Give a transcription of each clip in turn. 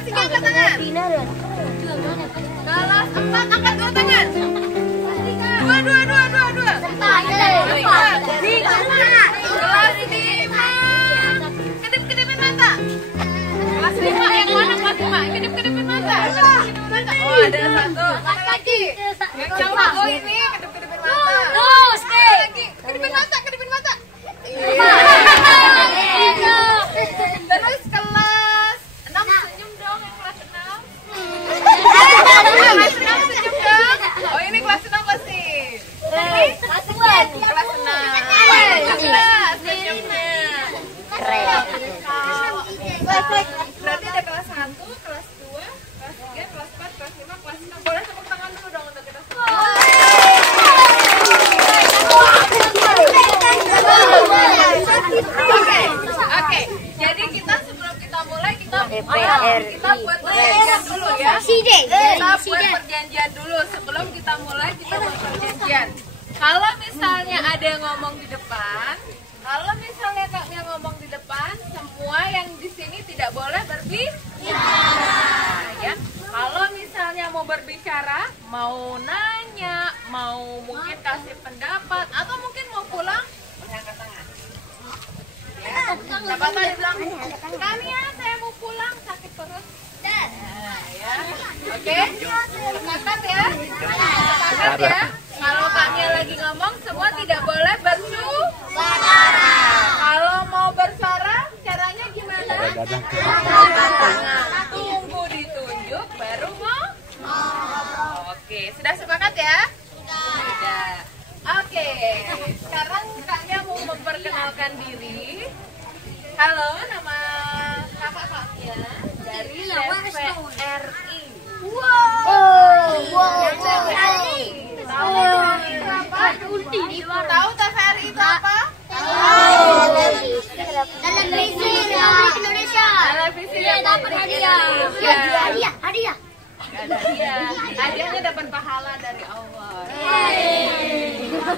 Kelas 3 angkat tangan. Kelas 4 angkat 2 tangan. 2. Kelas 5 kedip-kedipin mata. Kelas 5 yang mana kelas 5? Kedip-kedipin mata. Oh ada satu. Mana lagi? Yang sama. Oh ini kedip-kedipin mata. Lagi. Kedipin mata. Terus kelas 6 senyum dong yang kelas 6. Kelas 6 senyum dong. Oh ini kelas 6 pasti. Kelas 6 senyumnya. Berarti ada kelas 1, kelas 2, kelas 3, kelas 4, kelas 5, kelas 6. Boleh tepuk tangan dulu dong untuk kita semua. Oke. Jadi kita sebelum kita mulai kita buat perjanjian dulu ya. Kita buat perjanjian dulu sebelum kita mulai kita buat perjanjian. Kalau misalnya ada yang ngomong di depan, kalau misalnya kaknya ngomong di depan, semua yang di sini tidak boleh berbicara, ya. Kalau misalnya mau berbicara, mau nanya, mau mungkin kasih pendapat, atau mungkin mau pulang, angkat tangan. Ya. Siapa tahu dia bilang, Kamia saya mau pulang sakit perut. Nah, ya. Oke, sepakat ya. Sepakat ya. Kalau Kamia lagi ngomong, semua tidak boleh bersuara. Kalau mau bersuara, caranya gimana? Angkat tangan. Tunggu ditunjuk, baru ngomong. Oke, sudah sepakat ya? Sudah. Oke, sekarang kaknya mau memperkenalkan diri. Halo, nama kakak kaknya dari TVRI. Tahu TVRI itu apa? Televisi Republik Indonesia. Televisi dapat hadiah. Hadiah. Hadiahnya dapat pahala dari Allah.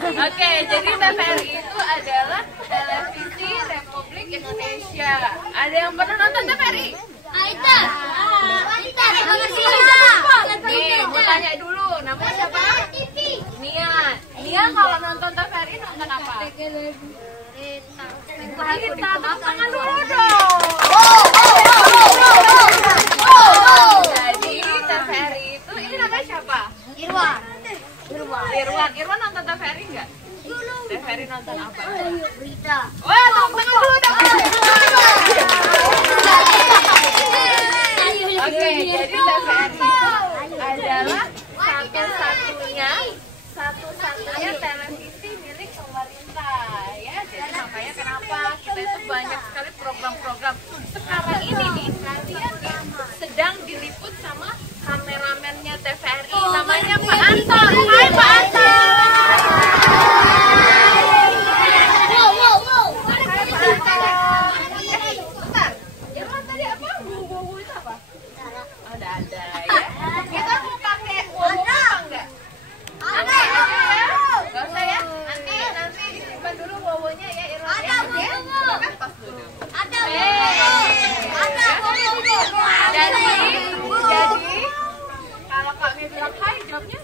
Oke, jadi TVRI itu adalah Televisi Republik Indonesia. Ada yang pernah nonton TVRI? Aida. Nih, mau tanya dulu, namanya siapa? Nia. Nia kalau nonton TVRI nonton apa? Kita tepuk tangan dulu dong. Jadi TVRI itu, ini namanya siapa? Irwan nonton TVRI nggak? TVRI nonton apa? Berita. Wah, tepuk tangan dulu dong. Oke, jadi TVRI itu adalah satu-satunya televisi milik pemerintah ya. Jadi makanya kenapa kita itu banyak sekali program-program. Sekarang ini nih kalian sedang diliput sama kameramennya TVRI, namanya Pak Anton. Hai Pak Anton. Bentar, Irwan tadi apa? Wuh itu apa? Udah ada ya. Kita mau pakai wuh enggak? Ada aja ya. Gak usah ya. Nanti disimpan dulu wuhnya ya Irwan. Ada wuh. Kan pas dulu. Ada Jadi kalau Kak Mie bilang hai jawabnya?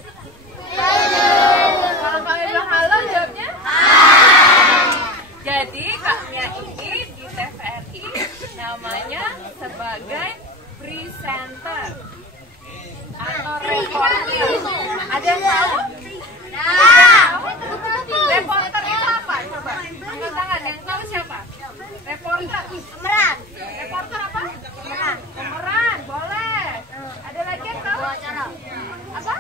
Kalau Kak Mie bilang halo jawabnya? Jadi Kak Mia ini di TVRI namanya sebagai presenter atau reporter. Ada yang tahu? Reporter itu apa? Coba angkat tangan. Yang tahu siapa? Reporter. Pemeran. Reporter apa? Pemeran. Boleh. Ada lagi yang tahu? Apa?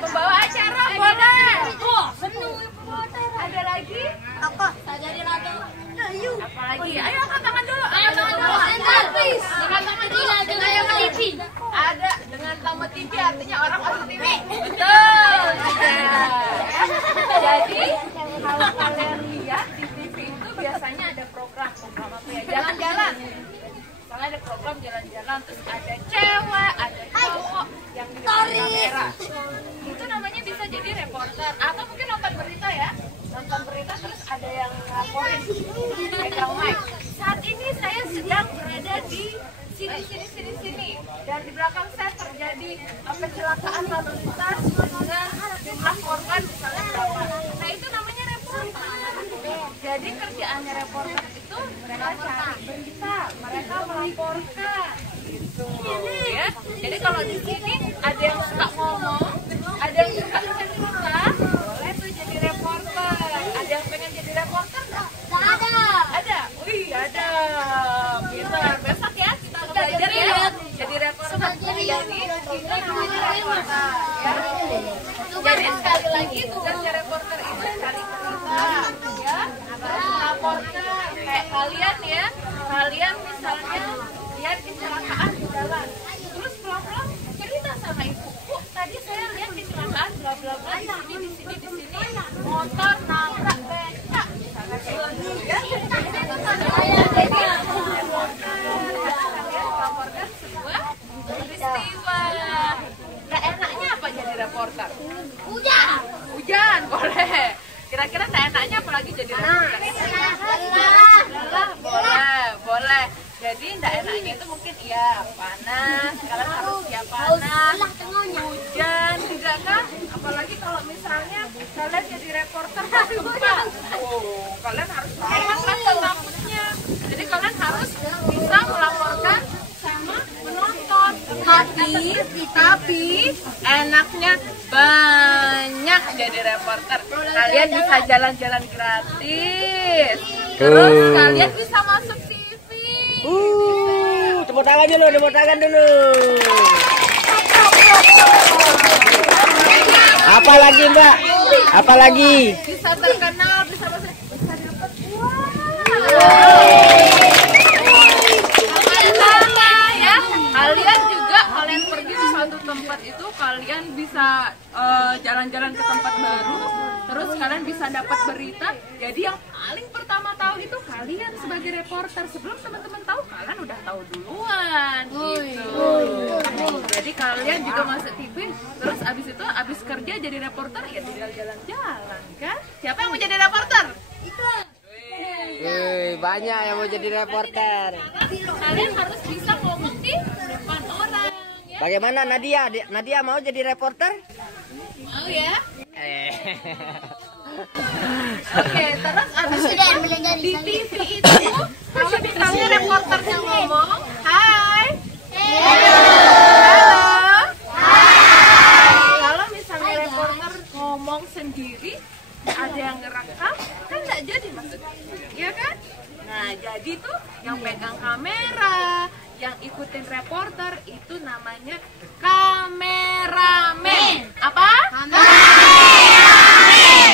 Pembawa acara. Boleh. Ada lagi? Tokoh. Apalagi? Ayo angkat tangan dulu. Dengan tamu dulu. Ada dengan tamu TV artinya orang masuk TV. Betul. Jadi kalau kalian lihat di TV itu biasanya ada program apa ya? Jalan-jalan. Misalnya ada program jalan-jalan, terus ada cewek, ada cowok yang di depan kamera. Itu namanya bisa jadi reporter atau mungkin nonton berita ya. Nonton berita terus ada yang ngelaporin, pegang mic. Saat ini saya sedang berada di sini. Dan di belakang saya terjadi kecelakaan lalu lintas dengan jumlah korban misalnya berapa. Nah itu namanya reporter. Jadi kerjaannya reporter itu mereka cari berita, mereka melaporkan gitu ya. Jadi kalau di sini ada yang suka ngomong, ada yang suka cerita, boleh tuh jadi reporter. Ada yang pengen jadi reporter nggak? Ada. Wih ada. Pintar. Besok ya kita belajar ya jadi reporter. Jadi itu namanya reporter ya. Jadi sekali lagi tugasnya reporter itu cari berita ya, melaporkan. Kayak kalian ya, kalian misalnya lihat kecelakaan di jalan, terus pelan-pelan cerita sama ibu, Bu tadi saya lihat kecelakaan bla bla bla di sini motor nabrak becak misalnya kayak gitu ya. Itu namanya jadi reporter. Kalian melaporkan sebuah peristiwa. Nah enaknya apa jadi reporter? Hujan boleh. Kira-kira tak enaknya apalagi jadi reporter? Boleh. Jadi tidak enaknya itu mungkin ya panas, kalian harus siap panas, hujan juga kan? Apalagi kalau misalnya kalian jadi reporter tapi hujan, kalian harus semangat lah takutnya. Jadi kalian harus bisa melaporkan sama penonton. Tapi enaknya banyak jadi reporter. Kalian bisa jalan-jalan gratis. Terus kalian bisa masuk TV. Tepuk tangan dulu. Apa lagi, Mbak? Apa lagi? Bisa terkenal, bisa dapat ya. Kalian juga kalian pergi ke suatu tempat itu kalian bisa jalan-jalan ke tempat baru, terus kalian bisa dapat berita. Jadi yang paling pertama tahu itu kalian sebagai reporter. Sebelum teman-teman tahu, kalian udah tahu duluan gitu. Jadi kalian juga masuk TV, terus abis kerja jadi reporter ya tinggal jalan-jalan kan? Siapa yang mau jadi reporter? Banyak yang mau jadi reporter. Kalian harus bisa ngomong di depan orang ya. Bagaimana Nadia? Nadia mau jadi reporter? Mau ya? Oke, terus abis itu di TV itu kalau misalnya reporternya ngomong, hai, halo, kalau misalnya reporter ngomong sendiri, ada yang ngerekam, kan nggak jadi maksudnya, ya kan? Nah, jadi tuh yang pegang kamera, yang ikutin reporter itu namanya kameramen. Apa?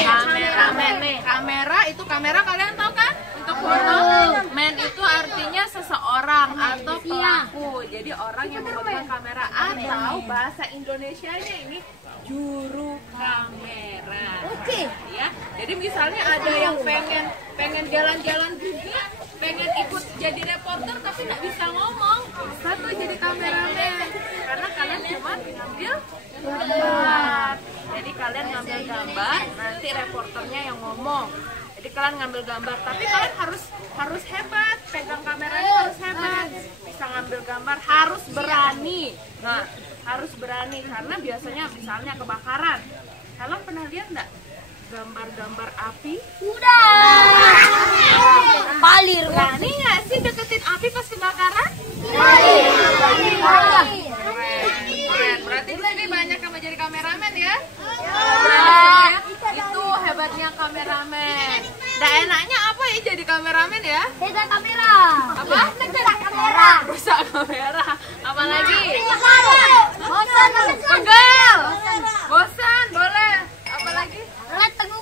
Kameramen nih. Kamera itu kamera kalian tahu kan? Untuk foto. Men itu artinya seseorang atau pelaku. Jadi orang yang memegang kamera atau bahasa Indonesianya ini juru kamera. Oke. Ya. Jadi misalnya ada yang pengen jalan-jalan juga, pengen ikut jadi reporter tapi nggak bisa ngomong, bisa tuh jadi kameramen. Karena kalian cuma ngambil gambar. Jadi kalian ngambil gambar, nanti reporternya yang ngomong. Jadi kalian ngambil gambar, tapi kalian harus hebat, pegang kameranya harus hebat, bisa ngambil gambar, harus berani. Nah, harus berani karena biasanya misalnya kebakaran. Kalian pernah lihat nggak gambar-gambar api? Udah. Palir. Berani nggak sih deketin api pas kebakaran? Berarti di sini banyak yang menjadi kameramen ya? Nah, itu hebatnya kameramen. Nah, enaknya apa ya jadi kameramen ya? Pegang kamera. Apa? Pegang kamera. Rusak kamera. Apalagi? Bosan. Pegel. Bosan, boleh. Apalagi?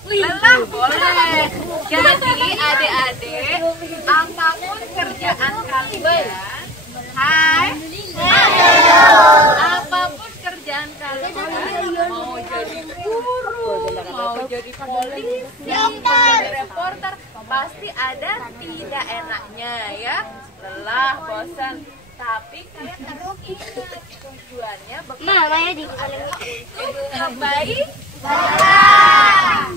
Lelah, boleh. Jadi adik-adik, apapun kerjaan kalian, hai, apapun kerjaan kalian, mau jadi guru, mau jadi polisi, mau jadi reporter, pasti ada tidak enaknya ya, lelah, bosan. Tapi kalian harus ingat tujuannya bekerja untuk kebaikan.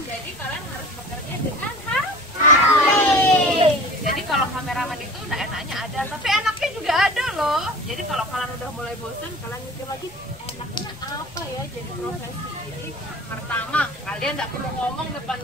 Jadi kalian harus bekerja dengan hati. Jadi kalau kameramen itu udah enaknya ada, tapi enaknya juga nggak ada loh. Jadi kalau kalian udah mulai bosan, kalian mikir lagi enaknya apa ya jadi profesi. Jadi pertama, kalian nggak perlu ngomong depan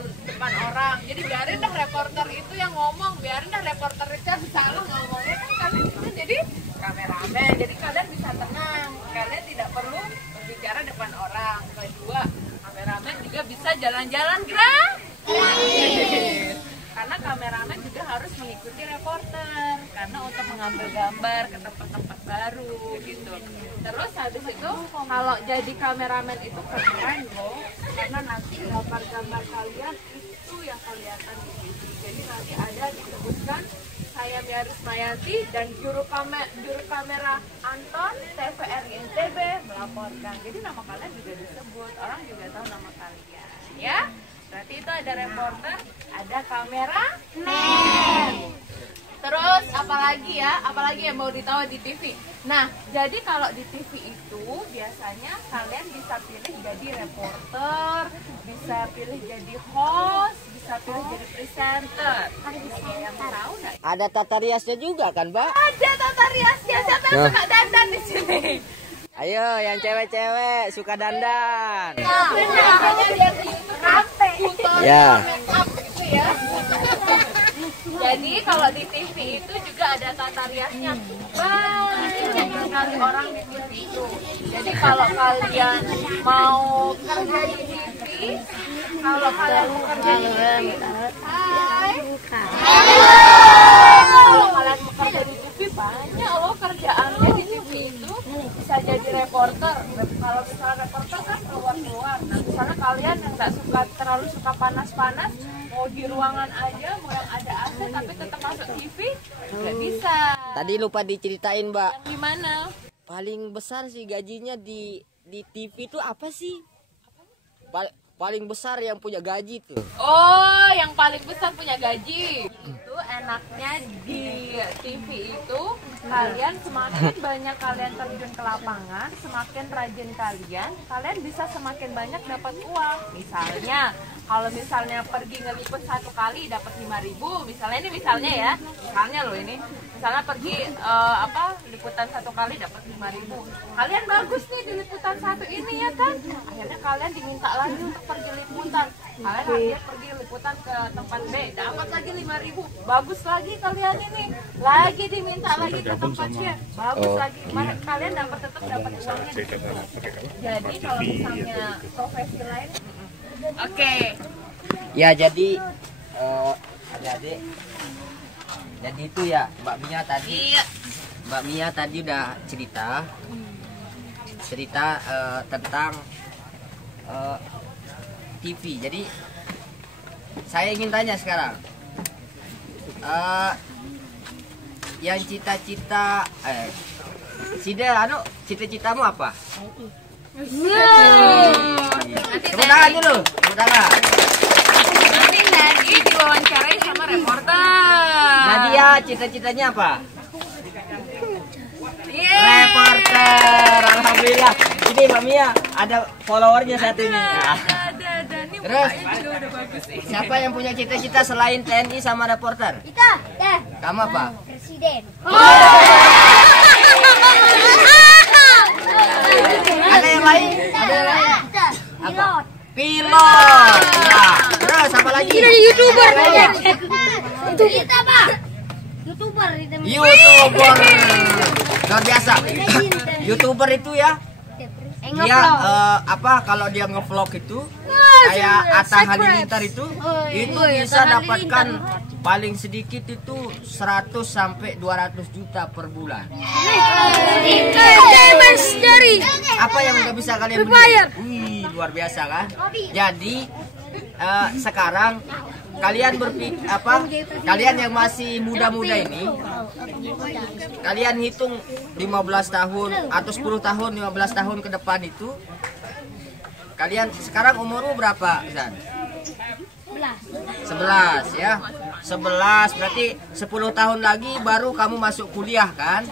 orang. Jadi biarin dah reporter itu yang ngomong, biarin dah reporter Richard salah ngomongnya, kan kalian bisa jadi kameramen. Jadi kalian bisa tenang, kalian tidak perlu berbicara depan orang. Kedua, kameramen juga bisa jalan-jalan gratis. Karena kameramen juga harus mengikuti reporter karena untuk mengambil gambar ke tempat-tempat baru gitu. Terus habis itu kalau jadi kameramen itu keren loh, karena nanti gambar kalian itu yang kelihatan di TV. Jadi nanti ada disebutkan saya Miaris Mayanti dan juru kamera Anton TVRI NTB melaporkan. Jadi nama kalian juga disebut, orang juga tahu nama kalian ya. Berarti itu ada reporter, ada kameramen. Terus apalagi yang mau ditahu di TV. Nah, jadi kalau di TV itu biasanya kalian bisa pilih jadi reporter, bisa pilih jadi host, bisa pilih jadi presenter. Ada yang tahu nggak? Ada tata riasnya juga kan, Mbak? Ada tata riasnya. Siapa yang suka dandan di sini? Ayo, yang cewek-cewek suka dandan. Ya. Jadi kalau di TV itu juga ada tata riasnya. Banyak sekali orang di TV itu. Jadi kalau kalian mau kerja di TV, kalau kalian mau kerja di TV, kalau kalian mau kerja di TV banyak loh kerjaannya di TV itu. Bisa jadi reporter. Kalau misalnya reporter kan keluar-keluar. Nah, misalnya kalian yang nggak terlalu suka panas-panas, mau di ruangan aja, mau yang ada AC tapi tetap masuk TV, nggak bisa. Tadi lupa diceritain, Mbak. Yang gimana? Paling besar sih gajinya di TV itu apa sih? Paling besar yang punya gaji tuh. Oh, yang paling besar punya gaji. Itu enaknya di TV itu kalian semakin banyak kalian terjun ke lapangan, semakin rajin kalian bisa semakin banyak dapat uang. Misalnya, kalau misalnya pergi ngeliput 1 kali dapat 5.000, misalnya ya, misalnya loh ini. Misalnya pergi liputan 1 kali dapat 5.000. Kalian bagus nih di liputan 1 ini ya kan? Akhirnya kalian diminta lagi untuk pergi liputan. Kalian akhirnya pergi liputan ke tempat B, dapat lagi 5.000. Bagus lagi kalian ini. Lagi diminta lagi ke tempat C. Bagus lagi. Kalian tetap dapat uangnya. Jadi kalau misalnya profesi lain, oke. Ya, jadi adik-adik. Jadi itu ya, Mbak Mia tadi udah cerita tentang TV. Jadi saya ingin tanya sekarang, yang cita-cita cita-citamu apa? Tepuk tangan dulu, tepuk tangan. Nanti tadi diwawancarai sama reporter. Nadia cita-citanya apa? Reporter. Alhamdulillah. Ini Mbak Mia ada followernya satu ini. Ada. Nih Terus mukanya juga udah bagus sih. siapa yang punya cita-cita selain TNI sama reporter? Kita, Kamu apa? presiden. Ada yang lain? Ada yang lain? Pilot. Pilot. Ya. Terus apa lagi? YouTuber. Itu kita, Pak. YouTuber itu. YouTuber. Luar biasa. YouTuber itu ya. Dia kalau dia ngevlog itu kayak Atta Halilintar itu bisa dapatkan paling sedikit itu 100 sampai 200 juta per bulan. Apa yang udah bisa kalian beli? Wih, luar biasa kan? Jadi sekarang kalian kalian yang masih muda-muda ini, kalian hitung 15 tahun atau 10 tahun, 15 tahun ke depan itu, kalian sekarang umurmu berapa, Zan? 11 ya. 11 berarti 10 tahun lagi baru kamu masuk kuliah kan?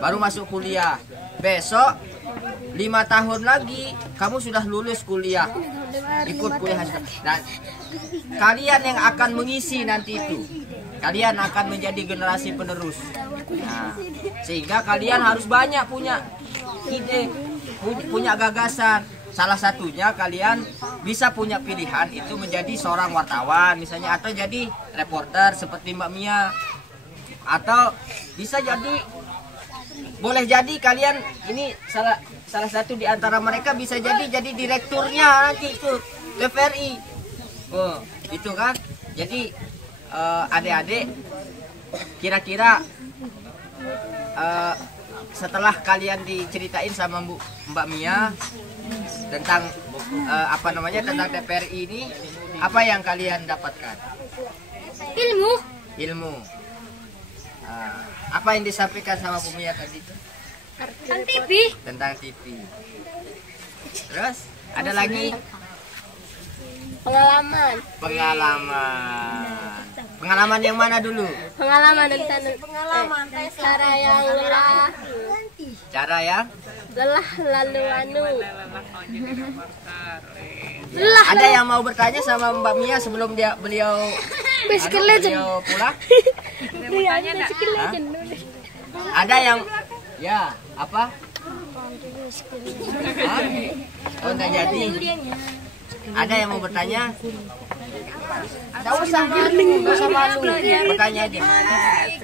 Baru masuk kuliah. Besok 5 tahun lagi kamu sudah lulus kuliah. Ikut kuliah. Nah, kalian yang akan mengisi nanti itu kalian akan menjadi generasi penerus. Nah, sehingga kalian harus banyak punya ide, punya gagasan. Salah satunya kalian bisa punya pilihan itu menjadi seorang wartawan misalnya, atau jadi reporter seperti Mbak Mia, atau bisa jadi, boleh jadi kalian ini salah satu di antara mereka bisa jadi direkturnya nanti itu TVRI. Oh, itu kan. Jadi adik-adik, kira-kira setelah kalian diceritain sama Mbak Mia tentang tentang TVRI ini, apa yang kalian dapatkan? Ilmu. Apa yang disampaikan sama Bu Mia tadi? Tentang TV. Terus ada lagi? Pengalaman yang mana dulu? Pengalaman cara yang lelah lalu Ada yang mau bertanya sama Mbak Mia sebelum beliau pulang? Ada yang apa? Oh, nggak jadi. Ada yang mau bertanya? Tidak usah malu, bertanya aja.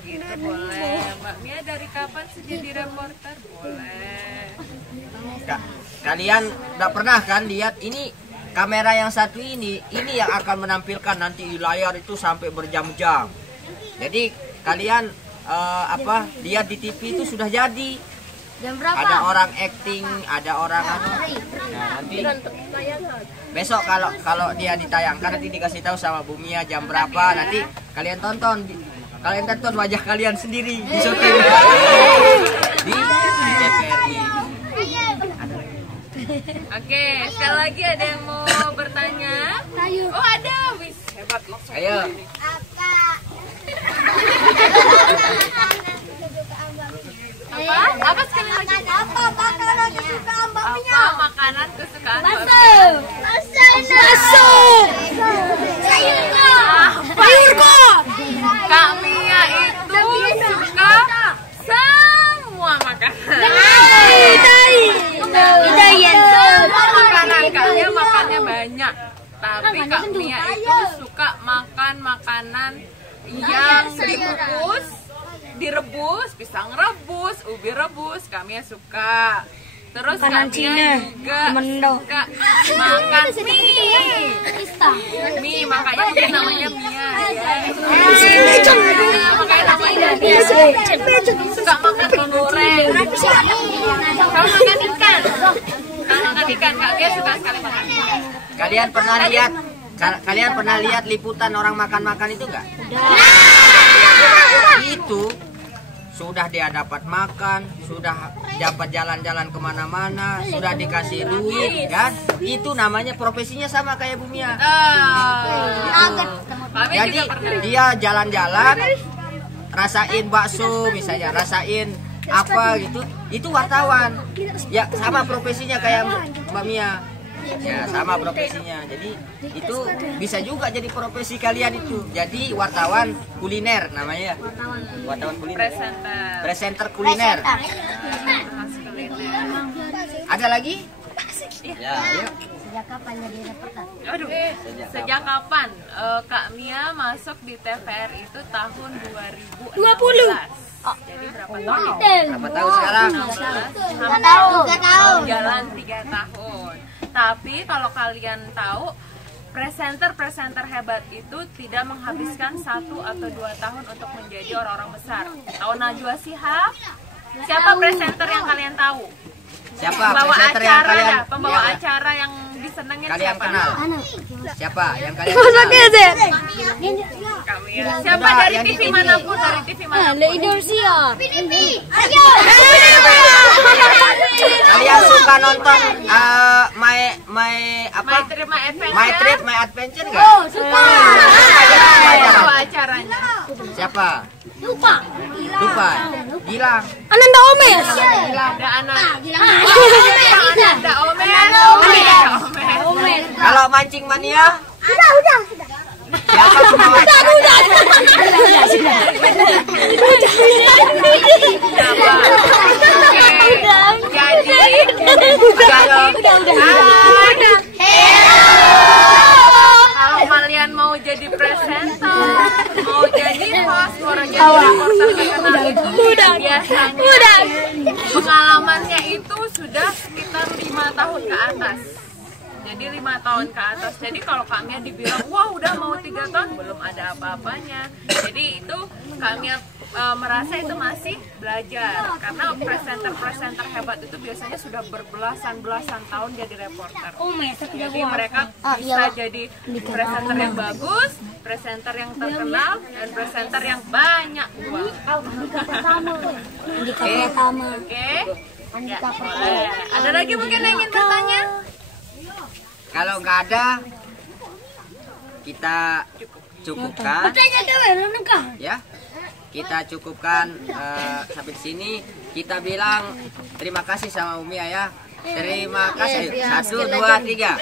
Gitu boleh. Mbak Mia dari kapan sih jadi reporter? Boleh. Kalian tidak pernah kan lihat ini kamera yang satu ini yang akan menampilkan nanti di layar itu sampai berjam-jam. Jadi kalian lihat di TV itu sudah jadi. Ada orang acting, ada orang Nah, nanti besok kalau dia ditayangkan nanti dikasih tahu sama Bu Mia jam berapa, nanti kalian tonton wajah kalian sendiri di syuting di TVRI. Oke, sekali lagi ada yang mau bertanya? Oh, ada. Wis, hebat loh. Ayo. Apa sekali lagi? Apa makanan kesukaan Mbak Mia? Apa makanan kesukaan Mbak Mia? Bakso. Sayur kok. Kak Mia itu suka semua makanan. Kak makannya banyak. Tapi Kak Mia itu suka makan makanan yang direbus, pisang rebus, ubi rebus, kami suka. Terus kami juga suka makan mie, makanya mungkin namanya Mia. Makanya namanya Mia. Suka makan mie goreng. Kalau makan ikan, Kak Mia suka sekali makan ikan. Kalian pernah lihat liputan orang makan-makan itu enggak? Itu sudah dia dapat makan, sudah dapat jalan-jalan kemana-mana, sudah dikasih duit, kan? Itu namanya profesinya sama kayak Bu Mia. Jadi dia jalan-jalan, rasain bakso misalnya, rasain apa gitu, itu wartawan. Ya sama profesinya kayak Mbak Mia. Ya sama profesinya. Jadi itu bisa juga jadi profesi kalian itu. Jadi wartawan kuliner namanya. Wartawan kuliner. Presenter kuliner. Ada lagi? Ya, ayo. Sejak kapan jadi reporter? Aduh, sejak kapan Kak Mia masuk di TVRI itu tahun 2020. Jadi berapa tahun? Berapa tahun sekarang? 3 tahun. Jalan 3 tahun. Tapi kalau kalian tahu, presenter hebat itu tidak menghabiskan 1 atau 2 tahun untuk menjadi orang-orang besar. Tahu Najwa Shihab? Siapa presenter yang kalian tahu? Siapa presenter yang kalian pembawa acara yang disenengin kalian siapa? kenal? Siapa yang kalian kenal? Siapa dari TV manapun, dari TV manapun? Indonesia. Ayo. Kalian suka nonton My Trip My Adventure nggak? Oh, suka. Siapa acaranya? Siapa? Lupa. Gilang. Ananda Omes. Ada anak. Ada Omes. Omes. Kalau Mancing Mania? Udah. Siapa pembawa acara? Kalau kalian mau jadi presenter, mau jadi host, mau jadi reporter terkenal itu biasanya pengalamannya itu sudah sekitar 5 tahun ke atas. Jadi 5 tahun ke atas. Jadi kalau Kak dibilang, wah udah mau 3 tahun, belum ada apa-apanya. Jadi itu Kak merasa itu masih belajar. Karena presenter-presenter hebat itu biasanya sudah berbelasan-belasan tahun jadi reporter. Jadi mereka bisa jadi presenter yang bagus, presenter yang terkenal, dan presenter yang banyak uang. Oke. Ya, ada lagi mungkin yang ingin bertanya? Kalau nggak ada, kita cukupkan. Ya, kita cukupkan sampai di sini. Kita bilang terima kasih sama Umi ya. Terima kasih. 1, 2, 3.